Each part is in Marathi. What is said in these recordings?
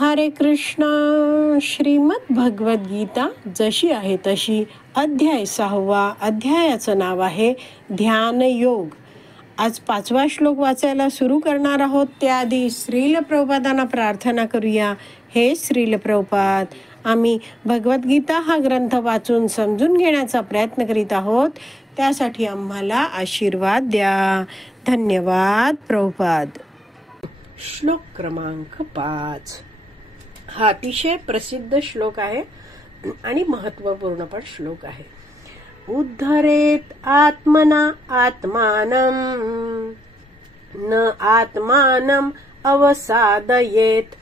हरे कृष्णा. श्रीमद भगवद गीता जशी आहे तशी, अध्याय 6. अध्यायाचं नाव आहे ध्यान योग. आज 5वा श्लोक वाचायला सुरू करणार आहोत. त्याआधी श्रील प्रभुपादांना प्रार्थना करूया. हे श्रील प्रभुपाद, आम्ही भगवद्गीता हा ग्रंथ वाचून समजून घेण्याचा प्रयत्न करीत आहोत. त्यासाठी आम्हाला आशीर्वाद द्या. धन्यवाद प्रभुपाद. श्लोक क्रमांक 5 हा अतिशय प्रसिद्ध श्लोक आहे आणि महत्वपूर्ण पण श्लोक आहे. उद्धरेत आत्मना आत्मानं न आत्मानं अवसादयेत.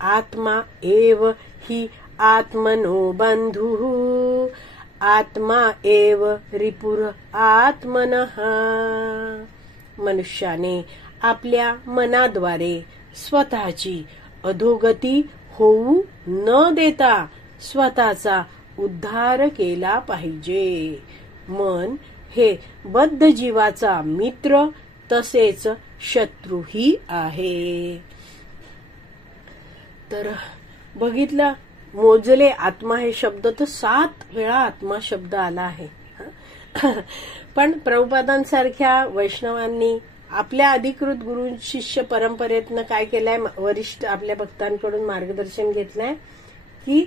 आत्मा एव हि आत्मनो बंधुः आत्मा एव रिपुर आत्मनः. मनुष्याने आपल्या मनाद्वारे स्वतःची अधोगती होऊ न देता स्वतःचा उद्धार केला पाहिजे. मन हे बद्ध जीवाचा मित्र तसेच शत्रूही आहे. तर बघितलं, मोजले आत्मा हे शब्द तर 7 वेळा आत्मा शब्द आला आहे. पण प्रभुपादांसारख्या वैष्णवांनी आपल्या अधिकृत गुरु शिष्य परंपरेतनं काय केलंय, वरिष्ठ आपल्या भक्तांकडून मार्गदर्शन घेतलंय की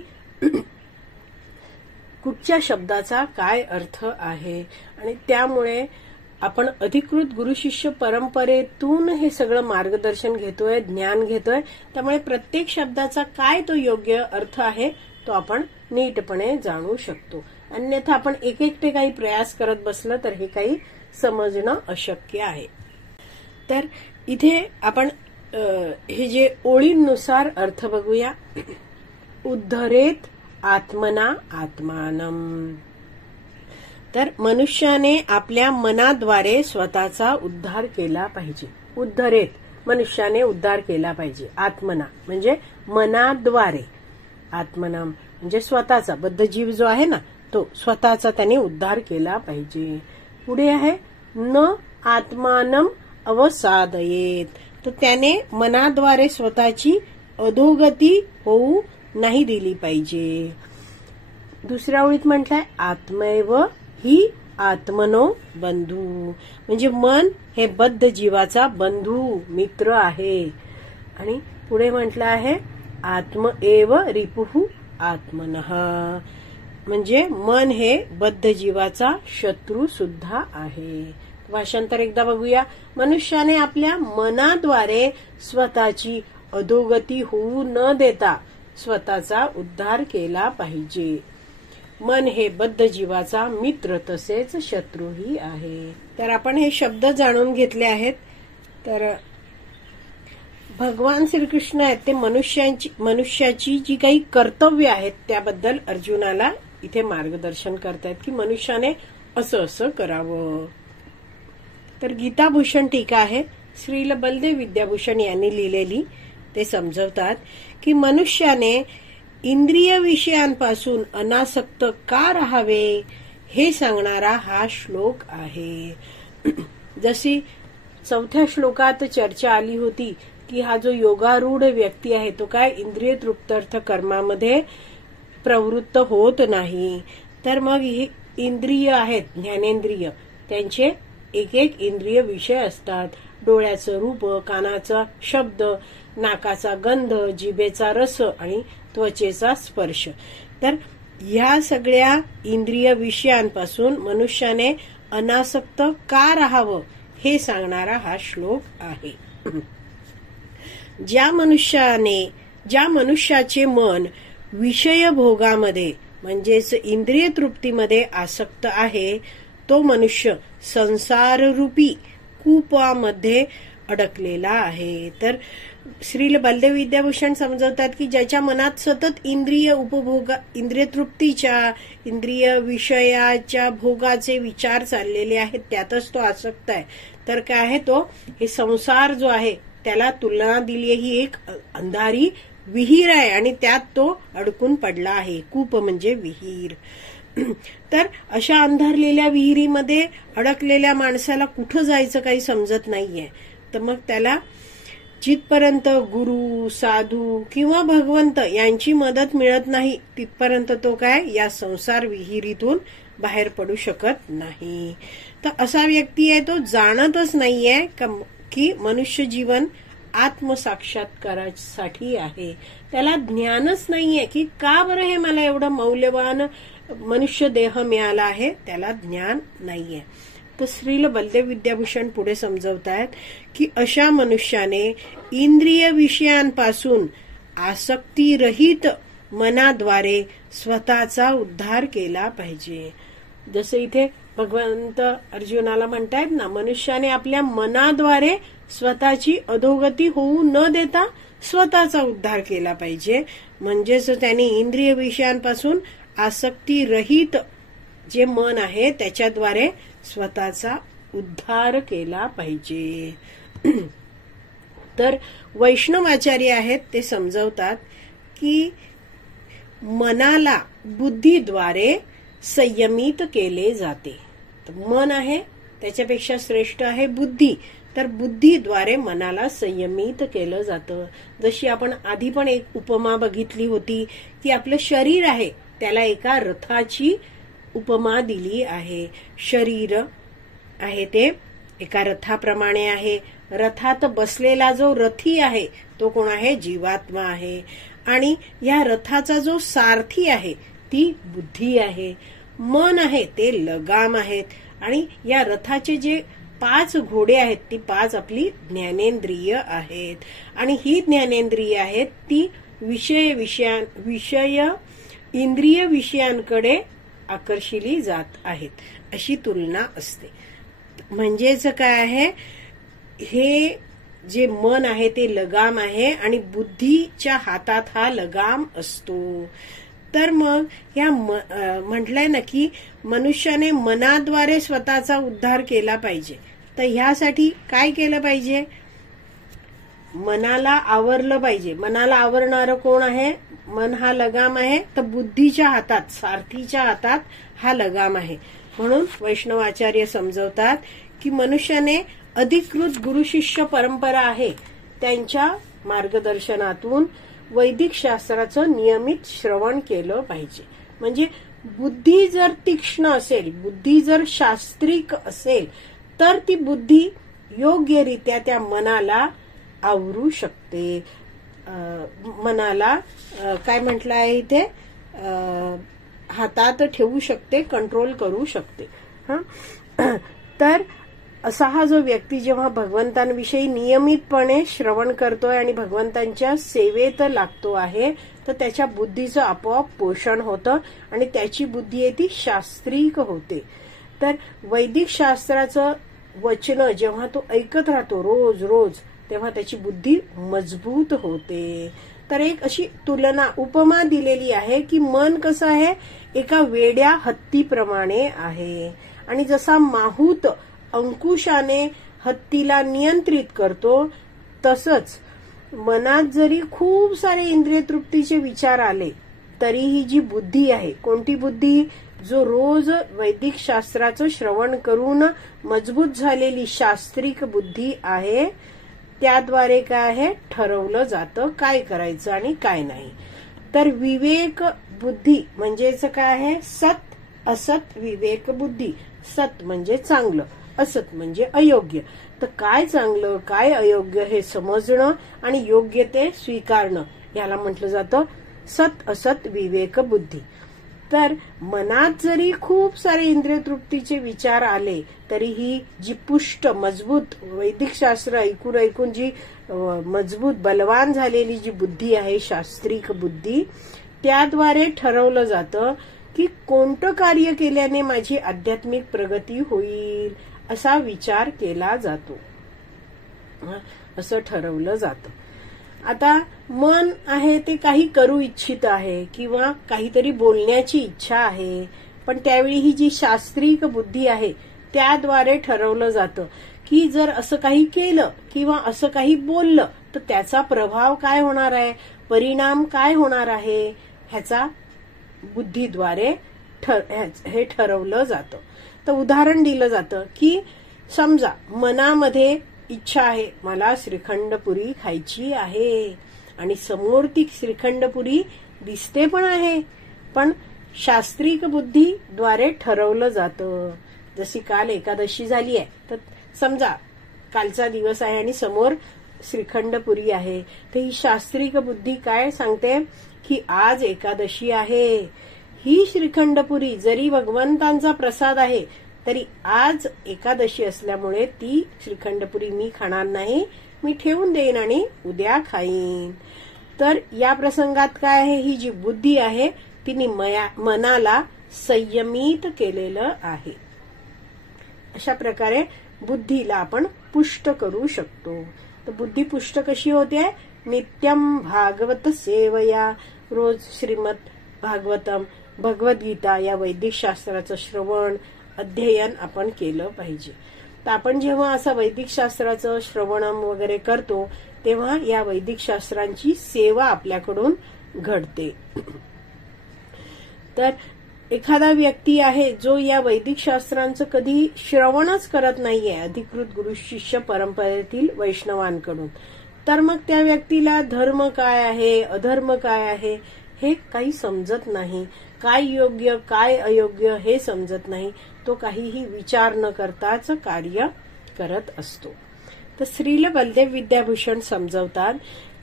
कुठच्या शब्दाचा काय अर्थ आहे. आणि त्यामुळे आपण अधिकृत गुरु शिष्य परंपरेतून हे सगळं मार्गदर्शन घेतोय, ज्ञान घेतोय. त्यामुळे प्रत्येक शब्दाचा काय तो योग्य अर्थ आहे तो आपण नीटपणे जाणू शकतो. अन्यथा आपण एकटे काही प्रयास करत बसलं तर हे काही समजणं अशक्य आहे. तर इथे आपण हे जे ओळींनुसार अर्थ बघूया. उद्धरेत आत्मना आत्मानं. तर मनुष्याने आपल्या मनाद्वारे स्वतःचा उद्धार केला पाहिजे. उद्धरेत मनुष्याने उद्धार केला पाहिजे. आत्मना म्हणजे मनाद्वारे. आत्मना म्हणजे स्वतःचा, बद्ध जीव जो आहे ना तो स्वतःचा त्याने उद्धार केला पाहिजे. पुढे आहे न आत्मानं अवसादयेत. तर त्याने मनाद्वारे स्वतःची अधोगती होऊ नाही दिली पाहिजे. दुसऱ्या ओळीत म्हटलंय आत्मैव हि आत्मनो बंधू. म्हणजे मन हे बद्ध जीवाचा बंधू मित्र आहे. आणि पुढे म्हटलं आहे आत्म एव रिपुः आत्मनः. म्हणजे मन हे बद्ध जीवाचा शत्रू सुद्धा आहे. भाषांतर एकदा बघूया. मनुष्याने आपल्या मनाद्वारे स्वतःची अधोगती होऊ न देता स्वतःचा उद्धार केला पाहिजे. मन हे बद्ध जीवाचा मित्र तसेच शत्रूही आहे. तर आपण हे शब्द जाणून घेतले आहेत. तर भगवान श्रीकृष्ण आहेत ते मनुष्याची जी काही कर्तव्य आहेत त्याबद्दल अर्जुनाला इथे मार्गदर्शन करतायत की मनुष्याने असं असं करावं. तर गीताभूषण टीका आहे श्रील बलदेव विद्याभूषण यांनी लिहिलेली. ते समजवतात की मनुष्याने इंद्रिय विषयांपासून अनासक्त का राहावे हे सांगणारा हा श्लोक आहे. जशी 4थ्या श्लोकात चर्चा आली होती की हा जो योगारूढ व्यक्ती आहे तो काय इंद्रिय तृप्त्यर्थ कर्मामध्ये प्रवृत्त होत नाही. तर मग हे इंद्रिय आहेत, ज्ञानेंद्रिय, त्यांचे एक एक इंद्रिय विषय असतात. डोळ्याचं रूप, कानाचा शब्द, नाकाचा गंध, जिभेचा रस आणि त्वचेचा स्पर्श. तर ह्या सगळ्या इंद्रिय विषयांपासून मनुष्याने अनासक्त का राहावं हे सांगणारा हा श्लोक आहे. ज्या मनुष्याचे मन विषय भोगामध्ये म्हणजेच इंद्रिय तृप्तीमध्ये आसक्त आहे तो मनुष्य संसाररूपी कूपामध्ये अडकलेला आहे. तर श्रील बलदेव विद्याभूषण समजवतात की ज्याच्या मनात सतत इंद्रिय तृप्तीच्या, इंद्रिय विषयाच्या भोगाचे विचार चाललेले आहेत त्यातच तो आसक्त आहे. तर काय आहे तो, हे संसार जो आहे त्याला तुलना दिली ही एक अंधारी विहीर आहे आणि त्यात तो अडकून पडला आहे. कूप म्हणजे विहीर. तर अशा अंधारलेल्या विहिरीमध्ये अडकलेल्या माणसाला कुठं जायचं काही समजत नाहीये. तर मग त्याला जिथपर्यंत गुरु, साधू किंवा भगवंत यांची मदत मिळत नाही तिथपर्यंत तो काय या संसार विहिरीतून बाहेर पडू शकत नाही. तर असा व्यक्ती आहे तो जाणतच नाहीये की मनुष्य जीवन आत्मसाक्षात्कारासाठी आहे. त्याला ज्ञानच नाहीये की का बरं हे मला एवढं मौल्यवान मनुष्य देह मिळाला आहे, त्याला ज्ञान नाहीये. तर श्रील बलदेव विद्याभूषण पुढे समजवतायत की अशा मनुष्याने इंद्रिय विषयांपासून आसक्तीरहित मनाद्वारे स्वतःचा उद्धार केला पाहिजे. जसं इथे भगवंत अर्जुनाला म्हणतायत ना, मनुष्याने आपल्या मनाद्वारे स्वतःची अधोगती होऊ न देता स्वतःचा उद्धार केला पाहिजे. म्हणजेच त्यांनी इंद्रिय विषयांपासून आसक्तीरहित जे मन आहे त्याच्याद्वारे स्वतःचा उद्धार केला पाहिजे. तर वैष्णवाचार्य आहेत ते समजवतात की मनाला बुद्धीद्वारे संयमित केले जाते. मन आहे त्याच्यापेक्षा श्रेष्ठ आहे बुद्धी. तर बुद्धीद्वारे मनाला संयमित केलं जातं. जशी आपण आधी पण एक उपमा बघितली होती की आपलं शरीर आहे त्याला एका रथाची उपमा दिली आहे. शरीर आहे ते एका रथाप्रमाणे आहे. रथात बसलेला जो रथी आहे तो कोण आहे, जीवात्मा आहे. आणि या रथाचा जो सारथी आहे ती बुद्धी आहे. मन आहे ते लगाम आहेत. आणि या रथाचे जे 5 घोडे आहेत ती 5 आपली ज्ञानेंद्रिय आहेत. आणि ही ज्ञानेंद्रिय आहेत ती विषय इंद्रिय विषयांकडे आकर्षिली जात आहेत, अशी तुलना असते. म्हणजेच काय आहे, हे जे मन आहे ते लगाम आहे आणि बुद्धीच्या हातात हा लगाम असतो. तर मग या म्हटलंय ना की मनुष्याने मनाद्वारे स्वतःचा उद्धार केला पाहिजे. तर ह्यासाठी काय केलं पाहिजे, मनाला आवरलं पाहिजे. मनाला आवरणारं कोण आहे, मन हा लगाम आहे. तर बुद्धीच्या हातात, सारथीच्या हातात हा लगाम आहे. म्हणून वैष्णवाचार्य समजवतात की मनुष्याने अधिकृत गुरुशिष्य परंपरा आहे त्यांच्या मार्गदर्शनातून वैदिक शास्त्राचं नियमित श्रवण केलं पाहिजे. म्हणजे बुद्धी जर तीक्ष्ण असेल, बुद्धी जर शास्त्रिक असेल तर ती बुद्धी योग्यरित्या त्या मनाला आवरू शकते. मनाला काय म्हटलं आहे इथे, हातात ठेवू शकते, कंट्रोल करू शकते. तर असा हा जो व्यक्ती जेव्हा भगवंतांविषयी नियमितपणे श्रवण करतोय आणि भगवंतांच्या सेवेत लागतो आहे तर त्याच्या बुद्धीचं आपोआप पोषण होतं आणि त्याची बुद्धी आहे ती शास्त्रिक होते. तर वैदिक शास्त्राचं वचन जेव्हा तो ऐकत राहतो रोज रोज तेव्हा त्याची बुद्धी मजबूत होते. तर एक अशी तुलना, उपमा दिलेली आहे की मन कसं आहे, एका वेड्या हत्तीप्रमाणे आहे. आणि जसा माहूत अंकुशाने हत्तीला नियंत्रित करतो तसंच मनात जरी खूप सारे इंद्रिय तृप्तीचे विचार आले तरीही जी बुद्धी आहे, कोणती बुद्धी, जो रोज वैदिक शास्त्राचं श्रवण करून मजबूत झालेली शास्त्रिक बुद्धी आहे, त्याद्वारे काय आहे ठरवलं जातं काय करायचं आणि काय नाही. तर विवेक बुद्धी म्हणजेच काय आहे, सत असत विवेक बुद्धी. सत म्हणजे चांगलं, असत म्हणजे अयोग्य. तर काय चांगलं काय अयोग्य हे समजणं आणि योग्य ते स्वीकारणं याला म्हटलं जातं सत असत विवेक बुद्धी. तर मनात जरी खूप सारे इंद्रिय तृप्तीचे विचार आले तरीही जी पुष्ट मजबूत वैदिक शास्त्र ऐकून ऐकून जी मजबूत बलवान झालेली जी बुद्धी आहे, शास्त्रिक बुद्धी, त्याद्वारे ठरवलं जातं की कोणतं कार्य केल्याने माझी आध्यात्मिक प्रगती होईल असा विचार केला जातो, असं ठरवलं जातं. आता मन आहे ते काही करू इच्छित आहे किंवा काहीतरी बोलण्याची इच्छा आहे, पण त्यावेळी ही जी शास्त्रिक बुद्धी आहे त्याद्वारे ठरवलं जातं की जर असं काही केलं किंवा असं काही बोललं तर त्याचा प्रभाव काय होणार आहे, परिणाम काय होणार आहे, ह्याचा बुद्धीद्वारे हे ठरवलं जातं. तर उदाहरण दिलं जातं की समजा मनामध्ये इच्छा आहे, मला श्रीखंडपुरी खायची आहे आणि समोर ती श्रीखंडपुरी दिसते पण आहे, पण शास्त्रीक बुद्धीद्वारे ठरवलं जातं. जशी काल एकादशी झाली आहे, तर समजा कालचा दिवस आहे आणि समोर श्रीखंडपुरी आहे, तर ही शास्त्रीक बुद्धी काय सांगते की आज एकादशी आहे. ही श्रीखंडपुरी जरी भगवंतांचा प्रसाद आहे तरी आज एकादशी असल्यामुळे ती श्रीखंडपुरी मी खाणार नाही, मी ठेवून देईन आणि उद्या खाईन. तर या प्रसंगात काय आहे, ही जी बुद्धी आहे तिने मनाला संयमित केलेलं आहे. अशा प्रकारे बुद्धीला आपण पुष्ट करू शकतो. तर बुद्धी पुष्ट कशी होते? नित्यम भागवत सेवया, रोज श्रीमद भागवतम भगवद्गीता या वैदिक शास्त्राचं श्रवण अध्ययन आपण केलं पाहिजे. तर आपण जेव्हा असं वैदिक शास्त्राचं श्रवणम वगैरे करतो तेव्हा या वैदिक शास्त्रांची सेवा आपल्याकडून घडते. तर एखादा व्यक्ती आहे जो या वैदिक शास्त्रांचं कधी श्रवणच करत नाहीये अधिकृत गुरु शिष्य परंपरेतील वैष्णवांकडून, तर मग त्या व्यक्तीला धर्म काय आहे, अधर्म काय आहे हे काही समजत नाही. काय योग्य काय अयोग्य हे समजत नाही. तो काहीही विचार न करताच कार्य करत असतो. तर श्रील बलदेव विद्याभूषण समजवतात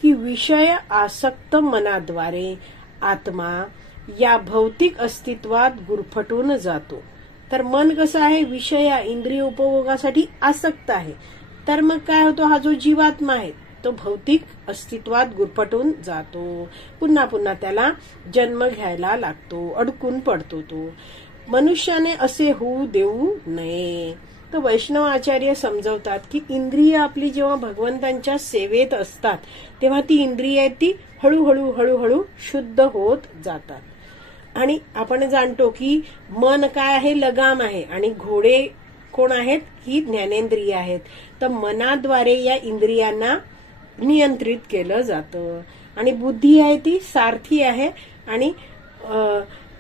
की विषय आसक्त मनाद्वारे आत्मा या भौतिक अस्तित्वात गुरफटून जातो. तर मन कसं आहे, विषय इंद्रिय उपभोगासाठी आसक्त आहे. तर मग काय होतो, हा जो जीवात्मा आहे तो भौतिक अस्तित्वात गुरफटून जातो. पुन्हा पुन्हा त्याला जन्म घ्यायला लागतो, अडकून पडतो तो. मनुष्याने असे होऊ देऊ नये. तर वैष्णव आचार्य समजवतात की इंद्रिय आपली जेव्हा भगवंतांच्या सेवेत असतात तेव्हा ती इंद्रिय ती हळूहळू हळूहळू शुद्ध होत जातात. आणि आपण जाणतो की मन काय आहे, लगाम आहे, आणि घोडे कोण आहेत, ही ज्ञानेंद्रिय आहेत. तर मनाद्वारे या इंद्रियांना नियंत्रित केलं जातं. आणि बुद्धी आहे ती सारथी आहे, आणि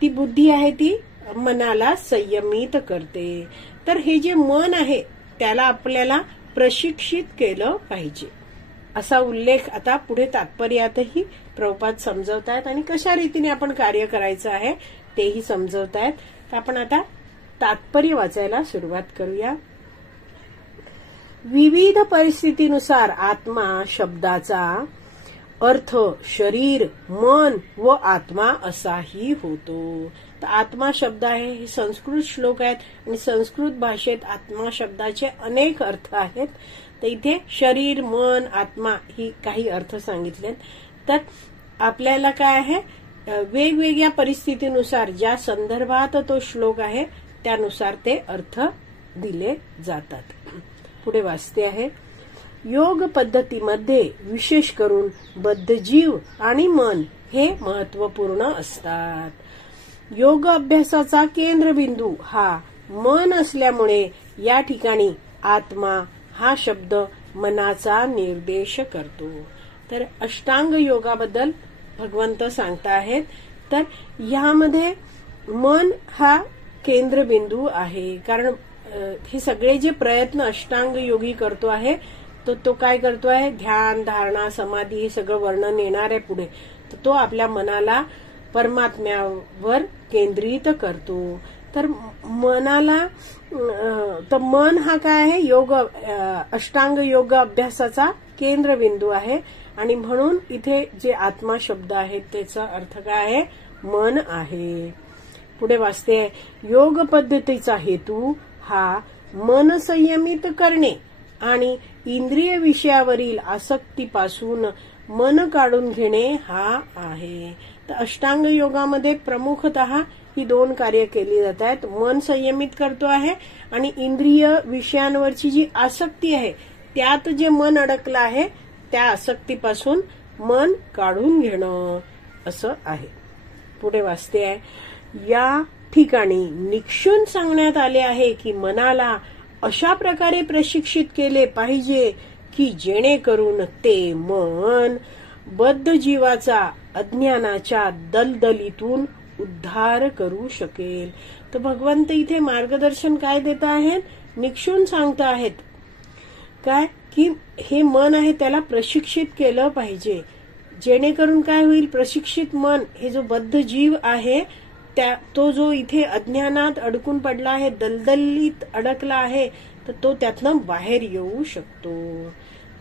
ती बुद्धी आहे ती मनाला संयमित करते. तर हे जे मन आहे त्याला आपल्याला प्रशिक्षित केलं पाहिजे, असा उल्लेख आता पुढे तात्पर्यातही प्रभुपाद समजवतायत आणि कशा रीतीने आपण कार्य करायचं आहे तेही समजवतायत. तर आपण आता तात्पर्य वाचायला सुरुवात करूया. विविध परिस्थितीनुसार आत्मा शब्दाचा अर्थ शरीर, मन व आत्मा असाही होतो. तर आत्मा शब्द आहे, हे संस्कृत श्लोक आहेत आणि संस्कृत भाषेत आत्मा शब्दाचे अनेक अर्थ आहेत. तर इथे शरीर, मन, आत्मा ही काही अर्थ सांगितलेत. तर आपल्याला काय आहे, वेगवेगळ्या परिस्थितीनुसार ज्या संदर्भात तो श्लोक आहे त्यानुसार ते अर्थ दिले जातात. पुढे वाचते आहे. योग पद्धतीमध्ये विशेष करून बद्धजीव आणि मन हे महत्वपूर्ण असतात. योग अभ्यासाचा केंद्रबिंदू हा मन असल्यामुळे या ठिकाणी आत्मा हा शब्द मनाचा निर्देश करतो. तर अष्टांग योगाबद्दल भगवंत सांगता आहेत. तर यामध्ये मन हा केंद्रबिंदू आहे, कारण हे सगळे जे प्रयत्न अष्टांग योगी करतो आहे तो काय करतो आहे, ध्यान, धारणा, समाधी हे सगळं वर्णन येणार आहे पुढे. तर तो आपल्या मनाला परमात्म्यावर केंद्रित करतो. तर मनाला मन हा काय आहे, योग अष्टांग योग अभ्यासाचा केंद्रबिंदू आहे. आणि म्हणून इथे जे आत्मा शब्द आहे त्याचा अर्थ काय आहे, मन आहे. पुढे वाचते, योग पद्धतीचा हेतू हा मन संयमित करणे आणि इंद्रिय विषयावरील आसक्तीपासून मन काढून घेणे हा आहे. तर अष्टांग योगामध्ये प्रमुखतः ही दोन कार्य केली जात आहेत. मन संयमित करतो आहे आणि इंद्रिय विषयांवरची जी आसक्ती आहे त्यात जे मन अडकलं आहे त्या आसक्तीपासून मन काढून घेणं असं आहे. पुढे वाचते आहे, या ठिकाणी निक्षून सांगण्यात आले आहे की मनाला अशा प्रकारे प्रशिक्षित केले पाहिजे की जेणेकरून ते मन बद्ध जीवाचा अज्ञानाच्या दलदलीतून उद्धार करू शकेल. तर भगवंत इथे मार्गदर्शन काय देत आहेत, निक्षून सांगत आहेत काय, की हे मन आहे त्याला प्रशिक्षित केलं पाहिजे, जेणेकरून काय होईल, प्रशिक्षित मन हे जो बद्ध जीव आहे तो जो इथे अज्ञानात अडकून पडला आहे, दलदलीत अडकला आहे, तर तो त्यातनं बाहेर येऊ शकतो.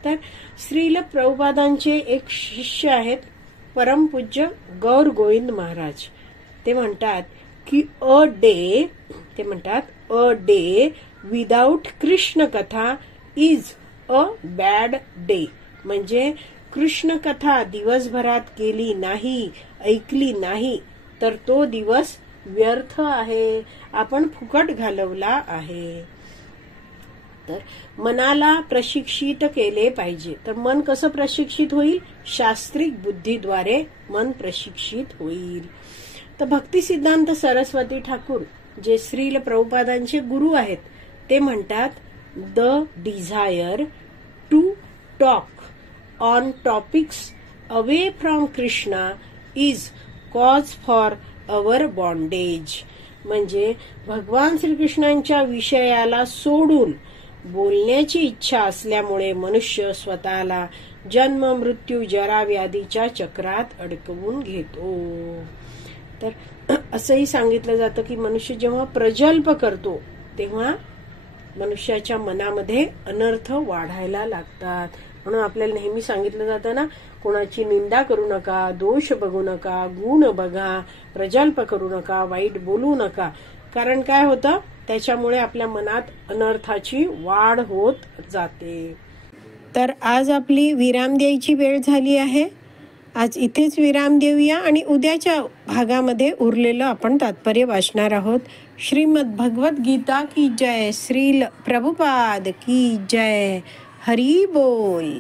तर श्रील प्रभुपादांचे एक शिष्य आहेत परमपूज्य गौर गोविंद महाराज. ते म्हणतात की अ डे विदाउट कृष्ण कथा इज अ बॅड डे. म्हणजे कृष्ण कथा दिवसभरात केली नाही, ऐकली नाही, तर तो दिवस व्यर्थ आहे, आपण फुकट घालवला आहे. तर मनाला प्रशिक्षित केले पाहिजे. तर मन कसं प्रशिक्षित होईल? शास्त्रिक बुद्धीद्वारे मन प्रशिक्षित होईल. तर भक्ती सिद्धांत सरस्वती ठाकूर जे श्रील प्रभुपादांचे गुरु आहेत, ते म्हणतात the desire to talk on topics away from Krishna is cause for our bondage. म्हणजे भगवान श्रीकृष्णांच्या विषयाला सोडून बोलण्याची इच्छा असल्यामुळे मनुष्य स्वतःला जन्म मृत्यू जरा व्याधीच्या चक्रात अडकवून घेतो. तर असंही सांगितलं जातं की मनुष्य जेव्हा प्रजल्प करतो तेव्हा मनुष्याच्या मनामध्ये अनर्थ वाढायला लागतात. म्हणून आपल्याला नेहमी सांगितलं जातं ना, कोणाची निंदा करू नका, दोष बघू नका, गुण बघा, प्रजल्प करू नका, वाईट बोलू नका. कारण काय होतं, त्याच्यामुळे आपल्या मनात अनर्थाची वाढ होत जाते. तर आज आपली विराम द्यायची वेळ झाली आहे. आज इथेच विराम देऊया आणि उद्याच्या भागामध्ये उरलेलं आपण तात्पर्य वाचणार आहोत. श्रीमद भगवत गीता की जय. श्रील प्रभुपाद की जय. हरी बोल.